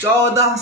14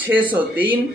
603